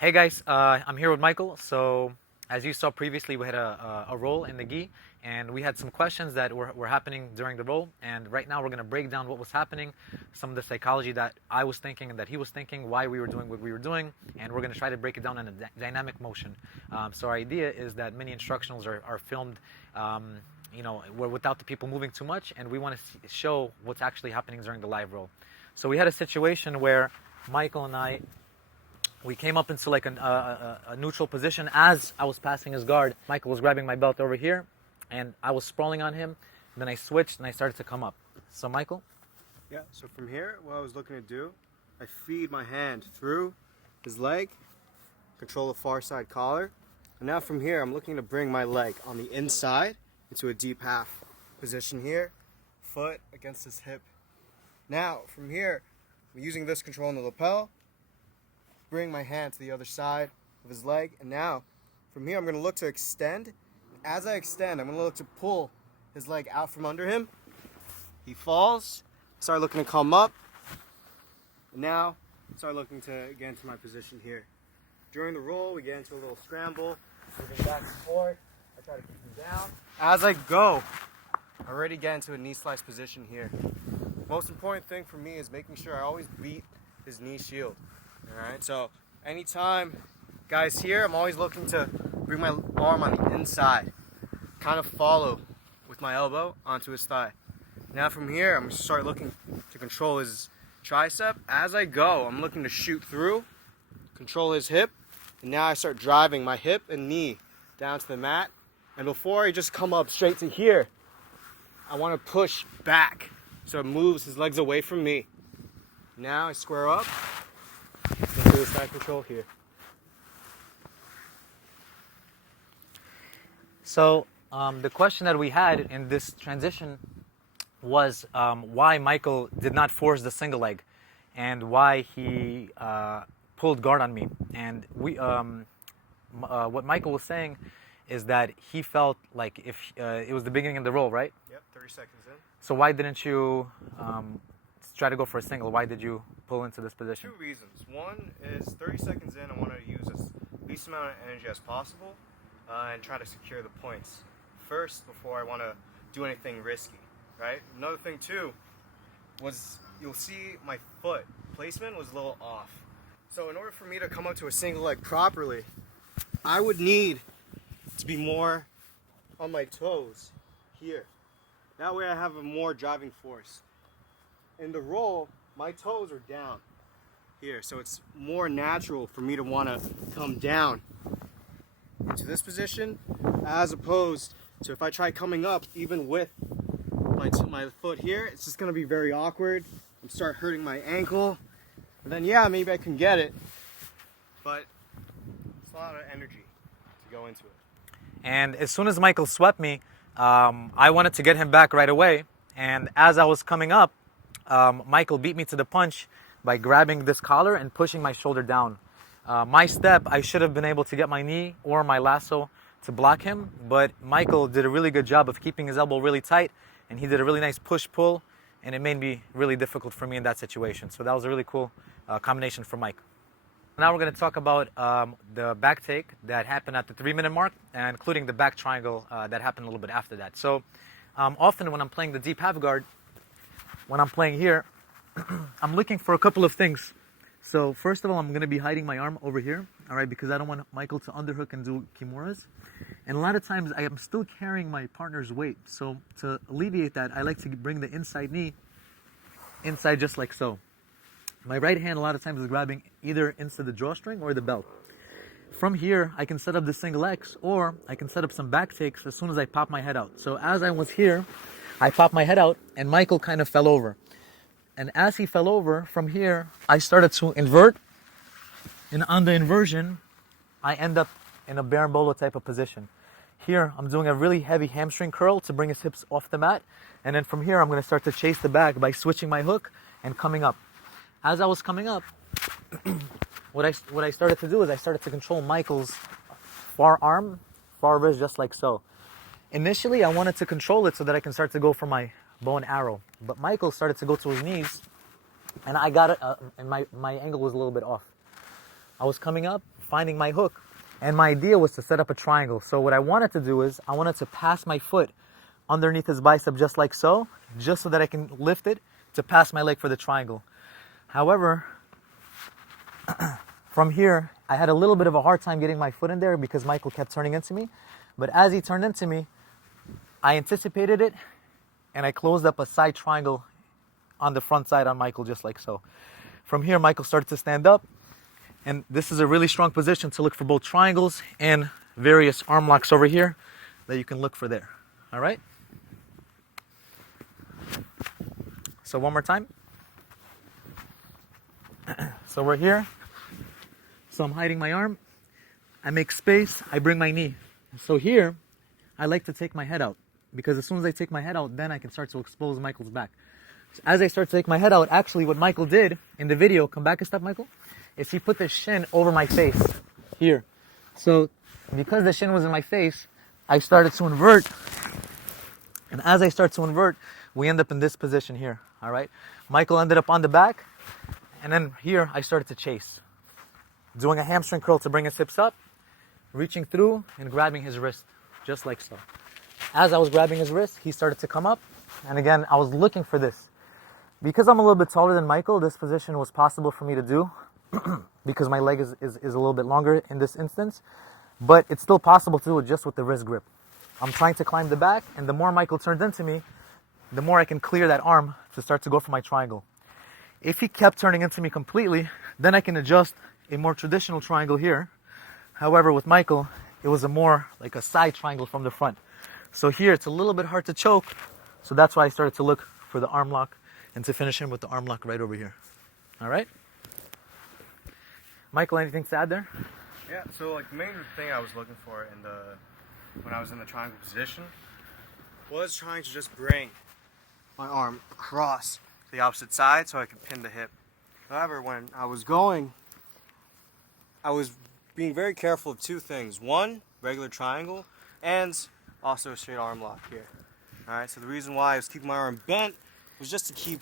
Hey guys, I'm here with Michael. So, as you saw previously, we had a roll in the gi, and we had some questions that were happening during the roll. And right now, we're going to break down what was happening, some of the psychology that I was thinking and that he was thinking, why we were doing what we were doing, and we're going to try to break it down in a dynamic motion. So, our idea is that many instructionals are filmed. Without the people moving too much, and we want to show what's actually happening during the live roll. So we had a situation where Michael and we came up into like a neutral position. As I was passing his guard, Michael was grabbing my belt over here, and I was sprawling on him. Then I switched and I started to come up. So Michael? Yeah, so from here, what I was looking to do, I feed my hand through his leg, control the far side collar, and now from here, I'm looking to bring my leg on the inside into a deep half position here, foot against his hip. Now, from here, I'm using this control on the lapel, bring my hand to the other side of his leg, and now, from here, I'm going to look to extend. As I extend, I'm going to look to pull his leg out from under him. He falls, start looking to come up, and now, start looking to get into my position here. During the roll, we get into a little scramble, moving back and forth. I try to keep him down. As I go, I already get into a knee slice position here. Most important thing for me is making sure I always beat his knee shield. Alright, so anytime guys here, I'm always looking to bring my arm on the inside, kind of follow with my elbow onto his thigh. Now from here, I'm going to start looking to control his tricep. As I go, I'm looking to shoot through, control his hip, and now I start driving my hip and knee down to the mat. And before I just come up straight to here, I want to push back so it moves his legs away from me. Now I square up into the side control here. So the question that we had in this transition was why Michael did not force the single leg, and why he pulled guard on me. And what Michael was saying is that he felt like if it was the beginning of the roll, right? Yep, 30 seconds in. So why didn't you try to go for a single? Why did you pull into this position? Two reasons. One is 30 seconds in, I want to use as least amount of energy as possible and try to secure the points first before I want to do anything risky, right? Another thing too was you'll see my foot placement was a little off. So in order for me to come up to a single leg properly, I would need to be more on my toes here. That way I have a more driving force. In the roll, my toes are down here, so it's more natural for me to want to come down into this position as opposed to if I try coming up even with my foot here, it's just going to be very awkward. I'm start hurting my ankle, and then yeah, maybe I can get it, but it's a lot of energy to go into it. And as soon as Michael swept me, I wanted to get him back right away. And as I was coming up, Michael beat me to the punch by grabbing this collar and pushing my shoulder down. My step, I should have been able to get my knee or my lasso to block him, but Michael did a really good job of keeping his elbow really tight, and he did a really nice push-pull, and it made me really difficult for me in that situation. So that was a really cool combination for Mike. Now we're going to talk about the back take that happened at the 3-minute mark, and including the back triangle that happened a little bit after that. So often when I'm playing the deep half guard, when I'm playing here, I'm looking for a couple of things. So first of all, I'm going to be hiding my arm over here, all right, because I don't want Michael to underhook and do kimuras. And a lot of times I am still carrying my partner's weight. So to alleviate that, I like to bring the inside knee inside just like so. My right hand a lot of times is grabbing either into the drawstring or the belt. From here, I can set up the single X, or I can set up some back takes as soon as I pop my head out. So as I was here, I popped my head out, and Michael kind of fell over. And as he fell over, from here, I started to invert. And on the inversion, I end up in a berimbolo type of position. Here, I'm doing a really heavy hamstring curl to bring his hips off the mat. And then from here, I'm going to start to chase the back by switching my hook and coming up. As I was coming up, what I started to do is I started to control Michael's far arm, far wrist, just like so. Initially, I wanted to control it so that I can start to go for my bow and arrow. But Michael started to go to his knees, and I got it, and my angle was a little bit off. I was coming up, finding my hook. And my idea was to set up a triangle. So what I wanted to do is I wanted to pass my foot underneath his bicep just like so, just so that I can lift it to pass my leg for the triangle. However, from here, I had a little bit of a hard time getting my foot in there because Michael kept turning into me. But as he turned into me, I anticipated it, and I closed up a side triangle on the front side on Michael, just like so. From here, Michael started to stand up, and this is a really strong position to look for both triangles and various arm locks over here that you can look for there. All right? So one more time. So we're here. So I'm hiding my arm. I make space. I bring my knee. So here, I like to take my head out, because as soon as I take my head out, then I can start to expose Michael's back. So as I start to take my head out, actually what Michael did in the video, come back a step, Michael, is he put the shin over my face here. So because the shin was in my face, I started to invert. And as I start to invert, we end up in this position here, all right? Michael ended up on the back, and then here I started to chase. Doing a hamstring curl to bring his hips up, reaching through and grabbing his wrist, just like so. As I was grabbing his wrist, he started to come up, and again, I was looking for this. Because I'm a little bit taller than Michael, this position was possible for me to do, because my leg is a little bit longer in this instance, but it's still possible to do it just with the wrist grip. I'm trying to climb the back, and the more Michael turned into me, the more I can clear that arm to start to go for my triangle. If he kept turning into me completely, then I can adjust a more traditional triangle here. However, with Michael, it was a more like a side triangle from the front. So here, it's a little bit hard to choke, so that's why I started to look for the arm lock and to finish him with the arm lock right over here. All right? Michael, anything to add there? Yeah, so like the main thing I was looking for when I was in the triangle position was trying to just bring my arm across the opposite side so I could pin the hip. However, when I was going, I was being very careful of two things. One, regular triangle, and also a straight arm lock here. All right, so the reason why I was keeping my arm bent was just to keep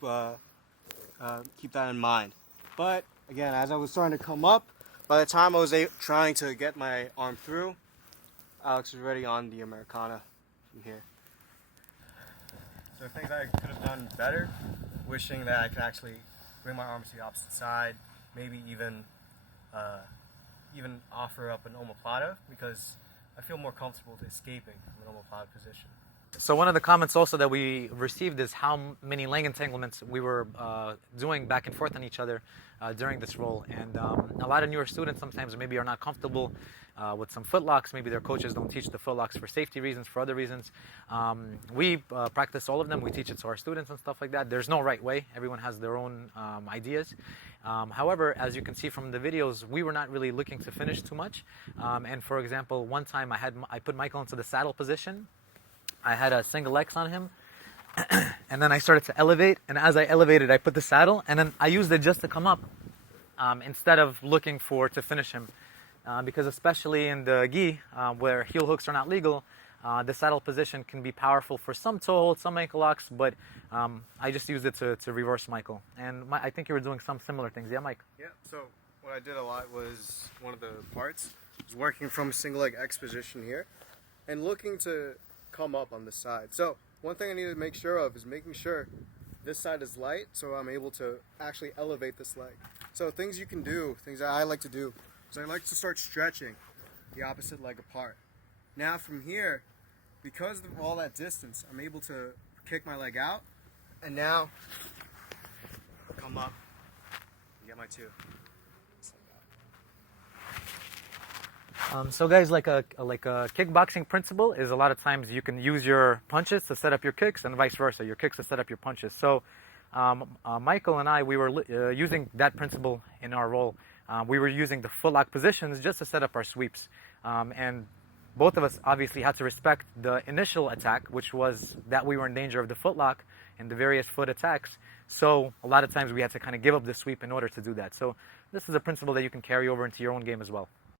that in mind. But again, as I was starting to come up, by the time I was trying to get my arm through, Alex was already on the Americana from here. So things I could have done better, wishing that I could actually bring my arm to the opposite side, maybe even offer up an omoplata, because I feel more comfortable escaping from an omoplata position. So one of the comments also that we received is how many leg entanglements we were doing back and forth on each other during this role. And a lot of newer students sometimes maybe are not comfortable with some footlocks. Maybe their coaches don't teach the footlocks for safety reasons, for other reasons. We practice all of them. We teach it to our students and stuff like that. There's no right way. Everyone has their own ideas. However, as you can see from the videos, we were not really looking to finish too much. And for example, one time I put Michael into the saddle position. I had a single X on him, and then I started to elevate, and as I elevated, I put the saddle, and then I used it just to come up, instead of looking to finish him, because especially in the gi, where heel hooks are not legal, the saddle position can be powerful for some toe holds, some ankle locks, but I just used it to reverse Michael, and I think you were doing some similar things, yeah, Mike? Yeah, so what I did a lot was, one of the parts was working from a single leg X position here, and looking to come up on this side. So one thing I need to make sure of is making sure this side is light, so I'm able to actually elevate this leg. So things you can do, things that I like to do, is I like to start stretching the opposite leg apart. Now from here, because of all that distance, I'm able to kick my leg out, and now come up and get my two. So guys, like a kickboxing principle is a lot of times you can use your punches to set up your kicks and vice versa, your kicks to set up your punches. So Michael and I, we were using that principle in our role. We were using the footlock positions just to set up our sweeps. And both of us obviously had to respect the initial attack, which was that we were in danger of the footlock and the various foot attacks. So a lot of times we had to kind of give up the sweep in order to do that. So this is a principle that you can carry over into your own game as well.